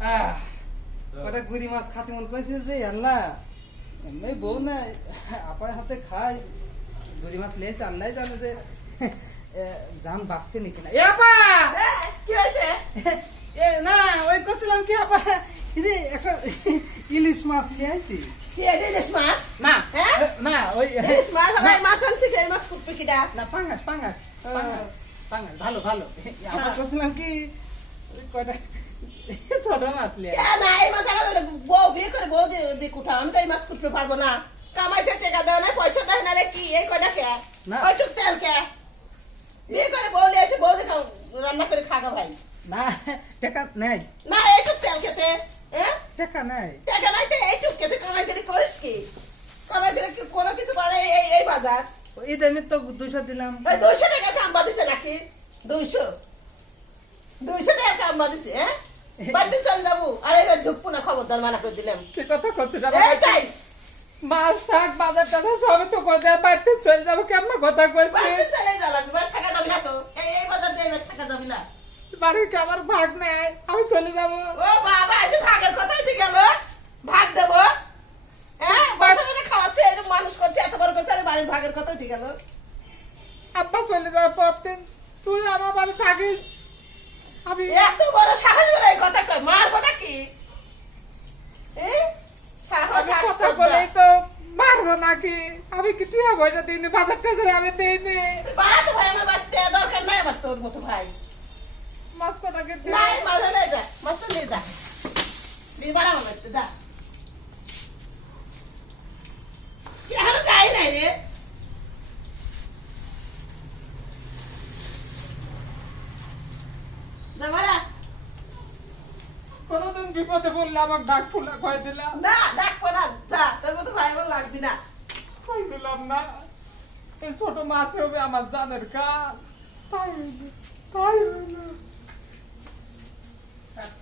ওটা গুড়ি মাছ খাতে মন কইছে যে আল্লাহ এমনি বউ না আপার হাতে খাই গুড়ি মাছ লেছে আল্লাহ জানে যে জান বাঁচবে নাকি না। এ আপা কি হয়েছে? এ না ওই কইছিলাম কি আপা এই একটা ইলিশ মাছ নিয়ে আইছি। কি এটা ইলিশ মাছ? না হ্যাঁ? না ওই ইলিশ মাছ হবে মাছ আনছি এই মাছ কুটবে কিডা? না পাঙ্গাস পাঙ্গাস পাঙ্গাস পাঙ্গাস ভালো ভালো আপা কইছিলাম কি ওই কয়টা ছোট মাছ নিয়ে কে না এই মাছ আলাদা বউ বিয়ে করে বউ দি কুটা আমি তো এই মাছ কুটতে পারবো না। কামাইতে টাকা দেওয়া নাই পয়সা দেয় না রে কি এই কয়টা কে? না। ওইটুক তেল কে? বিয়ে করে বউ নিয়ে এসে বউ দিয়ে রান্না করে খাগা ভাই। না টাকা নাই না এইটুক তেল খেতে হ্যাঁ টাকা নাই টাকা নাই তো এইটুক খেতে কামাই করে করিস কি? কামাই করে কি কোনো কিছু করে এই বাজার এই দামে তো 200 দিলাম। ওই 200 টাকা কাম্বা দিছে নাকি? 200 টাকা কাম্বা দিছে হ্যাঁ? বাড়িতে চল যাবো আর এবার ঢুকবো না খবরদার মানা করে দিলাম। কি কথা করছিস এই তাই মাছ শাক বাজার টাজার সবই তো করে দেয় বাড়িতে চলে যাবো কেমন কথা কইছিস বাড়িতে চলে যা লাগবে বাড়ি থাকা যাবে না তো এই বাজার দিয়ে বাড়ি থাকা যাবে না। বাড়ির কি আমার ভাগ নেই আমি চলে যাবো। ও বাবা এই যে ভাগের কথা উঠে গেল ভাগ দেবো হ্যাঁ বসে বসে খাওয়াচ্ছে এরকম মানুষ করছে এত বড় কথা আর বাড়ির ভাগের কথা উঠে গেল। আব্বা চলে যাওয়ার পর দিন তুই আমার বাড়ি থাকিস আমি এত বড় সাহস বলে এই কথা কয় মারবো নাকি? সাহস আমি কথা বলেই তো মারবো নাকি আমি কি টিয়া পয়সা দিইনি বাজার টাজার আমি দিইনি বাড়াতে ভাই আমার বাড়িতে দরকার নাই আমার তোর মতো ভাই মাছ কটাকে নাই মাছ নিয়ে যা মাছটা নিয়ে যা নিয়ে বাড়া আমার বাড়িতে যা কি এখনো যাই নাই রে যা বাড়া কোনদিন বিপদে বললে আমার ডাক ফুলা কয়ে দিলাম না ডাকবো না যা তোর মতো ভাই আমার লাগবি না কয়ে দিলাম না এই ছোট মাছ হবে আমার জানের কাজ